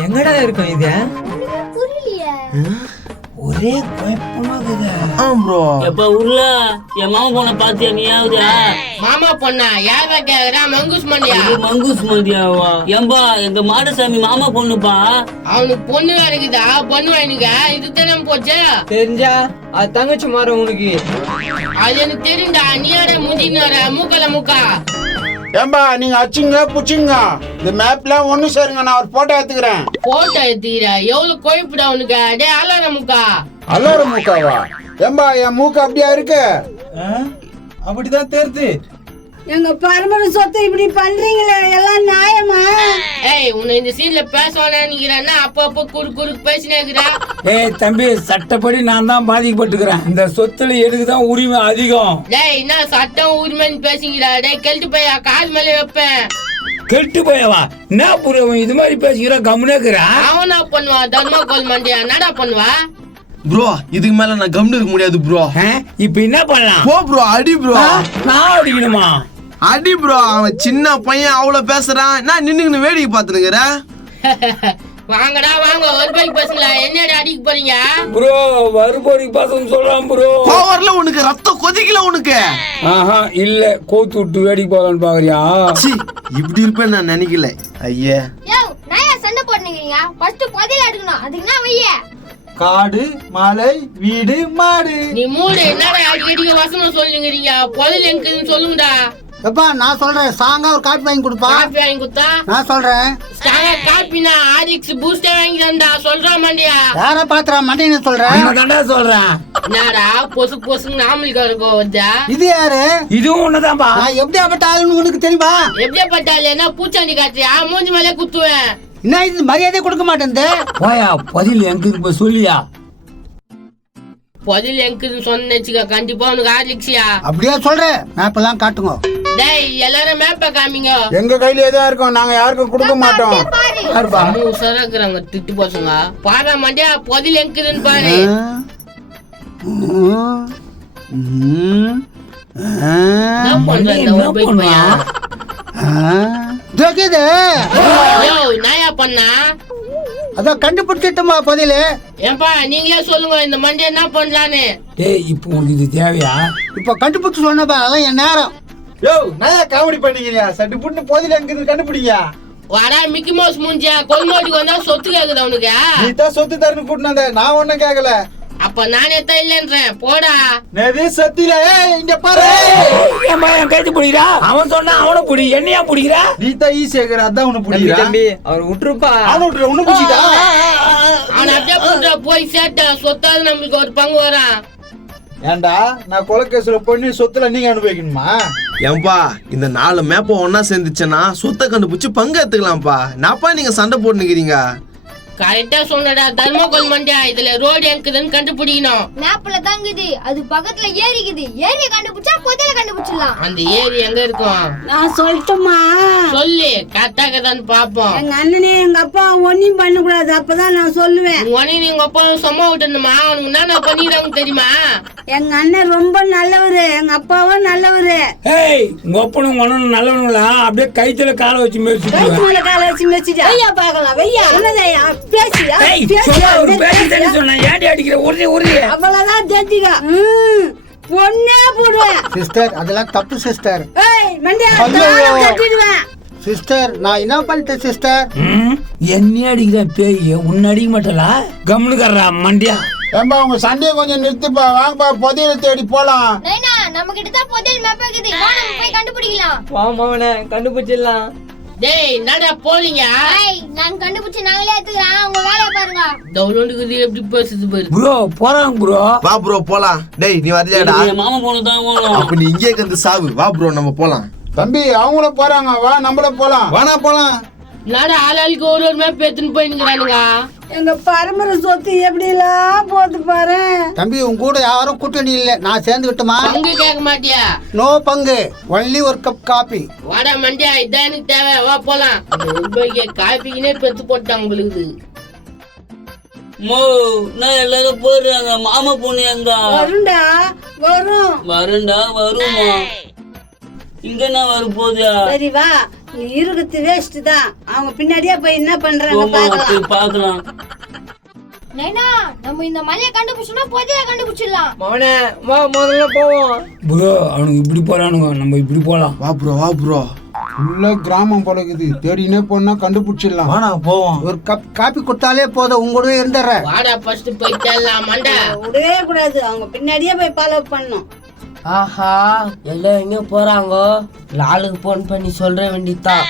எங்கடா இருக்கும் இது? புரியலையே. ஒரே குழப்பமா இருக்குது. ப்ரோ எப்ப உள்ள என் மாமா பொண்ணை பாத்தியா நீயாவது? மாமா பொண்ணா யாரா கேக்குறா? மங்கூஸ் மண்டியா? மங்கூஸ் மதியாவா? ஏம்பா எங்க மாடசாமி மாமா பொண்ணுப்பா. அவனுக்கு பொண்ணு இருக்குதா? பொண்ணு வாங்கிக்க இதுதானே போச்சு. தெரிஞ்சா அது தங்கச்சி மாற உனக்கு. அது எனக்கு தெரியும்டா. நீ யார முந்தின்னு வர மூக்கல மூக்கா? ஏம்பா நீங்க அச்சுங்க புச்சுங்க இந்த மேப்லாம் ஒண்ணு சேருங்க, நான் ஒரு போட்டோ எடுத்துக்கிறேன். போட்டோ எடுத்துக்கிற எவ்வளவு கொழுப்புடா உனக்கு? டே அலார மூக்கா. அலோர மூக்காவா? ஏம்பா என் மூக்கு அப்படியா இருக்கு? அப்படிதான் தெரியுது. எங்க பரம்பரை சொத்தை இப்படி பண்றீங்களே, எல்லாம் நியாயமா? ஏய் உன்னை இந்த சீன்ல பேசவானே நிக்கிறேன்னா அப்பப்போ குறுக்கு பேசினே இருக்கிறா. ஏய் தம்பி, சட்டப்படி நான் தான் பாதிக்கப்பட்டுக்கிறேன். இந்த சொத்துல எனக்கு தான் உரிமை அதிகம். டேய் என்ன சட்டம் உரிமைன்னு பேசிக்கிறா? டேய் கெழுத்து பையா கால் மேல வைப்பேன். கெட்டு போயவா? என்ன புரியவன் இது மாதிரி பேசிக்கிற கம்முனேக்குறா? அவனா பண்ணுவா தர்மாகோல் மண்டியா? என்னடா பண்ணுவா? ப்ரோ இதுக்கு மேல நான் கம்னு இருக்க முடியாது ப்ரோ. இப்ப என்ன பண்ணலாம்? போ ப்ரோ, அடி ப்ரோ. நான் அடிக்கணுமா? அடி ப்ரோ. அவன் சின்ன பையன் அவ்வளவு பேசுறான், நான் நின்னுக்கு வேடிக்கை பாத்துனுக்குற. வாங்கடா வாங்க ஒரு பைக் பசங்களா, என்னடா அடிக்க போறீங்க? ப்ரோ வருபோரிக்கு பாசம் சொல்றான் ப்ரோ. பவர்ல உனக்கு ரத்தம் கொதிக்கல உனக்கு? ஆஹா இல்ல, கோத்து விட்டு வேடிக்கை போகலான்னு பாக்குறியா? இப்படி இருப்பேன் நான் நினைக்கல. ஐயா யோ நாயா சண்டை போடுறீங்க? ஃபர்ஸ்ட் பதில் எடுக்கணும். அதுக்கு நான் வையே. காடு மலை வீடு மாடு. நீ மூடு. என்னடா அடிக்கடிக்க வசனம் சொல்லுங்கிறீங்க? பொருள் எங்குன்னு சொல்லுங்கடா. எப்பா நான் சொல்றேன், சாங்கா ஒரு காப்பி வாங்கி கொடுப்பா. காப்பி வாங்கி கொடுத்தா? நான் சொல்றேன் ஸ்ட்ராங்கா காப்பினா ஆரிக்ஸ் பூஸ்டர் வாங்கி தந்தா. சொல்றா மண்டியா? யார பாத்துறா மண்டைன்னு சொல்றேன். தாண்டா சொல்றேன். என்னடா பொசுக்கு நாமளுக்கு இருக்கோ வந்தா? இது யாரு? இதுவும் ஒண்ணுதான்பா. நான் எப்படி அப்பட்ட ஆளுன்னு உனக்கு தெரியுமா? எப்படியா பட்டால என்ன பூச்சாண்டி காட்டுறியா? மூஞ்சி மேலே குத்துவேன். என்ன இது மரியாதை கொடுக்க மாட்டேன். போயா பதில் எங்க சொல்லியா? பதில் எங்குன்னு சொன்ன கண்டிப்பா உனக்கு ஆரிக்ஸியா? அப்படியே சொல்றேன். மேப்பெல்லாம் காட்டுங்க. டேய் எல்லாரும் மேப்ப காமிங்க. எங்க கையில எதா இருக்கும், நாங்க யாருக்கும் கொடுக்க மாட்டோம். உசாரா இருக்கிறாங்க திட்டு பசங்க. பாரா மண்டியா பதில் எங்குதுன்னு பாரு. என்ன பண்றாங்க ஒரு பைக் பையன்? நாயா பண்ணா அதான் கண்டுபிடிச்சிட்டோமா பதில். ஏன்பா நீங்களே சொல்லுங்க இந்த மண்டியா என்ன பண்றான்னு. ஏய் இப்போ உனக்கு இது தேவையா? இப்ப கண்டுபிடிச்சு சொன்னப்பா, அதான் என் நேரம். யோ நான் காமெடி பண்ணிக்கிறீங்க. சட்டு புட்டு போதில எங்க கண்டுபிடிங்க. வாடா மிக்கி மவுஸ் மூஞ்சியா, கொல்மாட்டுக்கு வந்தா சொத்து கேக்குதா உனக்கு? நீ தான் சொத்து தரணும் கூட்டினு வந்த, நான் ஒண்ணும் கேட்கல. அப்ப நானே தான் இல்லன்றேன். போடா. நேவே சத்தில. ஏய் இங்க பாரு. ஏம்மா என் கைது பிடிக்கிறா? அவன் சொன்னா அவனை பிடி, என்னையா பிடிக்கிறா? நீ தான் ஈ சேகர், அதான் உன்னை பிடிக்கிறா. தம்பி அவர் விட்டுருப்பா. அவனை விட்டுற உன்னை பிடிச்சிட்டா? அவன் அப்படியே போட்டா போய் சேட்டா சொத்தாது நம்மளுக்கு ஒரு பங்கு வரான். ஏண்டா நான் கொலைகேசுல பண்ணி சொத்துல நீங்க அனுபவிக்கணுமா? ஏன்பா இந்த 4 மேப்ப ஒன்னா சேர்ந்துச்சுன்னா சொத்தை கண்டுபிடிச்சு பங்கு எடுத்துக்கலாம்ப்பா. நாப்பா நீங்க சண்டை போட்டுக்கிறீங்க? கரெக்டா சொன்னடா தர்மகோல் மண்டியா. இதுல ரோடு எங்குதுன்னு கண்டுபிடிக்கணும். மேப்ல தாங்குது. அது பக்கத்துல ஏரிக்குது. ஏரிய கண்டுபிடிச்சா புதையல கண்டுபிடிச்சிடலாம். அந்த ஏரி எங்க இருக்கும்? நான் சொல்லட்டுமா? சொல்லு கத்தாக்கதான்னு பாப்போம். எங்க அண்ணனே எங்க அப்பா ஒன்னும் பண்ண கூடாது, அப்பதான் நான் சொல்லுவேன். உனக்கு நீங்க அப்பா சும்மா விட்டுணுமா? அவனுக்கு என்ன பண்ணிடுறாங்க தெரியுமா? எங்க அண்ணன் ரொம்ப நல்லவரு, எங்க அப்பாவும் நல்லவரு. ஏய் உங்க அப்பனும் உனனும் நல்லவனுங்களா? அப்படியே கைத்துல காலை வச்சு மேய்ச்சிட்டு. கைத்து மேல காலை வச்சு மெச்சிட்டா. வையா பாக்கலாம், வையா. என்னதையா பேசியா? ஏய் சும்மா ஒரு பேசி தானே சொன்னேன். ஏன்டி அடிக்கிற? உருதி அவ்வளவுதான் தெரிஞ்சுக்க. பொண்ணே போடுவேன். சிஸ்டர் அதெல்லாம் தப்பு சிஸ்டர். ஏய் மண்டியா கட்டிடுவேன். சிஸ்டர் நான் என்ன பண்ணிட்டேன் சிஸ்டர்? என்ன அடிக்கிற பேய்? உன்னை அடிக்க மாட்டலா? கம்முனுக்கறா மண்டியா. ஏம்பா உங்க சண்டையை கொஞ்சம் நிறுத்துப்பா. வாங்கப்பா புதையல தேடி போலாம். நைனா நம்ம கிட்ட தான் புதையல் மேப் இருக்குது. வா நம்ம போய் கண்டுபிடிக்கலாம். வா மாவனே கண்டுபிடிச்சிடலாம். டேய் என்னடா போறீங்க? ஏய் நான் கண்டுபிடிச்சு நாங்களே எடுத்துக்கறோம். உங்க வேலைய பாருங்க. டவுன்லோடுக்கு எப்படி பேசுது பாரு. ப்ரோ போறாங்க ப்ரோ. வா ப்ரோ போலாம். டேய் நீ வரலையாடா? என் மாமா பொண்ணு தான் வேணும். அப்ப நீ இங்கே வந்து சாவு. வா ப்ரோ நம்ம போலாம். தம்பி அவங்களும் போறாங்க, வா நம்மளும் போலாம். வானா போலாம். என்னடா ஆளாளுக்கு ஒரு மேப் எடுத்துன்னு போயின்னுக்குறானுங்க. எங்க பரம்பரை சொத்து எப்படி எல்லாம் போட்டு பாரு. தம்பி உங்க கூட யாரும் கூட்டணி இல்ல, நான் சேர்ந்துக்கிட்டுமா? பங்கு கேட்க மாட்டியா? நோ பங்கு, ஒன்லி ஒரு கப் காபி. வாடா மண்டியா இதான் எனக்கு தேவை. வா போலாம். காப்பிக்குனே பெத்து போட்டாங்க உங்களுக்கு. மோ நான் எல்லாரும் போடுறாங்க. மாமா பொண்ணு எங்க? வருண்டா வரும். வருண்டா வருமா? இங்க என்ன வர போதா? சரி வா நீ இருக்குது வேஸ்ட் தான். அவங்க பின்னாடியே போய் என்ன பண்றாங்க போமா, பார்க்கலாம். போய் பார்க்கலாம். நைனா நம்ம இந்த மலையை கண்டுபிடிச்சோம்னா புதையலை கண்டுபிடிச்சிடலாம். மவனே வா முதல்ல போவோம். ப்ரோ அவனுக்கு இப்படி போறானுங்க, நம்ம இப்படி போலாம். வா ப்ரோ உள்ள கிராமம் பழகுது, தேடினே போனா கண்டுபிடிச்சிடலாம். வாடா போவோம். ஒரு கப் காப்பி கொடுத்தாலே போதும், உங்க கூடவே இருந்துடுறேன். வாடா ஃபர்ஸ்ட் போய் தேடலாமாண்டா. விடவே கூடாது, அவங்க பின்னாடியே போய் ஃபாலோ பண்ணணும். ஆஹா எல்லாம் எங்க போறாங்க? லாலுக்கு போன் பண்ணி சொல்ற வேண்டியதான்.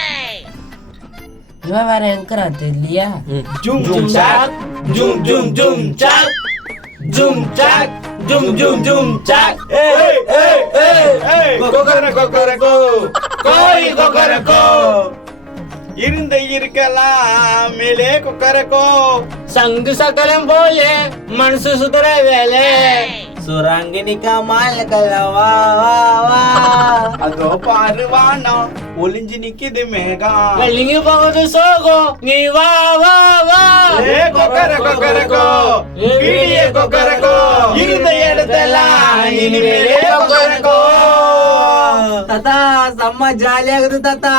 இவன் வேற எங்கிறான் தெரியலையா? ஜூம் ஜூம் சாக் ஜூம் ஜூம் ஜூம் சாக் ஜூம் சாக் ஜூம் ஜூம் ஜூம் சாக். ஏய் ஏய் ஏய் கொக்கரக்கோ கொக்கரக்கோ கோய் கொக்கரக்கோ இருந்த இருக்கலாம் மேலே கொக்கரக்கோ சங்கு சக்கரம் போலே மனசு சுத்தர வேலை சுரங்கினி கமால கலவா வா வா அதோ பாரு வானம் ஒளிஞ்சு நிக்குது மேகம். வெள்ளிங்க போகுது சோகம் நீ வா வா வா. ஏ கொக்கரக்கோ கீழியே கொக்கரக்கோ இருந்த இடத்தெல்லாம் இனிமேலே கொக்கரக்கோ. தாத்தா செம்ம ஜாலியா இருக்குது தாத்தா.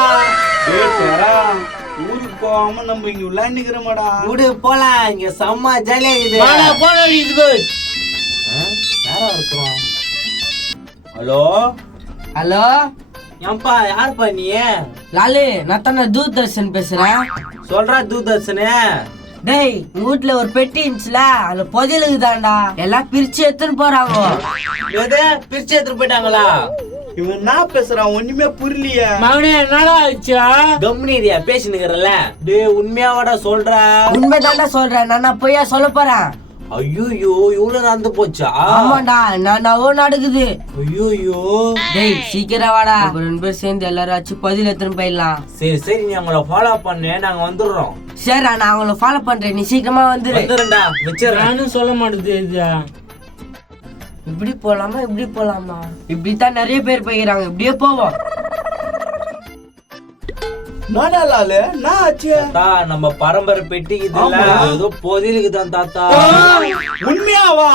ஊருக்கு போகாம நம்ம இங்க விளையாண்டுக்கிறோமாடா. விடு போலாம், இங்க செம்ம ஜாலியா இருக்குது. போன யாரா இருக்கிறோம்? ஹலோ ஹலோ ஏன்பா யாருப்பா நீ? லாலு நான் தானே தூர்தர்ஷன் பேசுறேன். சொல்றா தூர்தர்ஷனு. டேய் உங்க வீட்டுல ஒரு பெட்டி இருந்துச்சுல, அதுல புதையலுக்கு தான்டா எல்லாம் பிரிச்சு எடுத்துன்னு போறாங்க. எது பிரிச்சு எடுத்துட்டு போயிட்டாங்களா? இவன் என்ன பேசுறான் ஒண்ணுமே புரியலையே. மகனே என்னடா ஆச்சா? கம்முனியா பேசினுக்கிறல்ல. டேய் உண்மையாவாடா சொல்ற? உண்மைதான்டா சொல்றேன், நான் பொய்யா சொல்ல போறேன். ஐயோ இவ்வளவு நடந்து போச்சா? ஆமாண்டா நான் நடக்குது. ஐயோ டேய் சீக்கிரம் வாடா, ரெண்டு பேரும் சேர்ந்து எல்லாரும் ஆச்சு பதில் எடுத்துன்னு போயிடலாம். சரி நீ அவங்கள ஃபாலோ பண்ணு, நாங்க வந்துடுறோம். சரி நான் அவங்கள ஃபாலோ பண்றேன், நீ சீக்கிரமா வந்துரு. வந்துடுறேன்டா வச்சிரேன். சொல்ல மாட்டேது. இப்படி போலாமா இப்படி போலாமா? இப்படித்தான் நிறைய பேர் போய்க்கிறாங்க, இப்படியே போவோம். நம்ம பரம்பரை பெட்டிக்குதுல்ல, ஏதோ பொதிலுக்கு தான் தாத்தா. உண்மையாவா?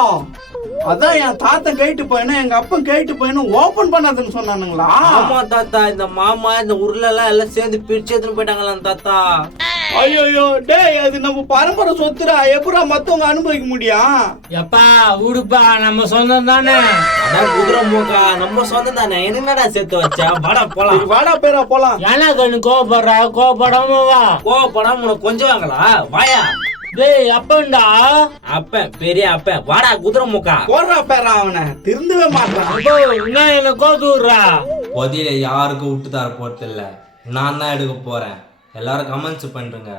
அதான் என் தாத்தா கேட்டு போயினா எங்க அப்பா கேட்டு போயினா ஓபன் பண்ணாதுன்னு சொன்னானுங்களா? ஆமா தாத்தா, இந்த மாமா இந்த உருளை எல்லாம் சேர்ந்து பிரிச்சு எடுத்துன்னு போயிட்டாங்களாம் தாத்தா. ஐயோ டேய், அது நம்ம பரம்பரை சொத்துடா, எப்படா மத்தவங்க அனுபவிக்க முடியும்? எப்பா ஊடுப்பா, நம்ம சொந்தம் தானே. அதான் குதிரை மூக்கா நம்ம சொந்தம் தானே, என்னடா சேர்த்து வச்சா? வாடா போலாம். வாடா பேரா போலாம். ஏன்னா கண்ணு கோவப்படுறா, கோவப்படாம வா. கோவப்படாம உனக்கு கொஞ்சம் வாங்களா? வாயா. டேய் அப்பண்டா, அப்ப பெரிய அப்ப வாடா குதிரை மூக்கா. போடுறா பேரா, அவனை திருந்தவே மாட்டான். என்ன கோத்து விடுறா? பொதியில யாருக்கும் விட்டு தர போறது இல்ல, நான் தான் எடுக்க போறேன். எல்லாரும் கமெண்ட்ஸ் பண்ணுங்க.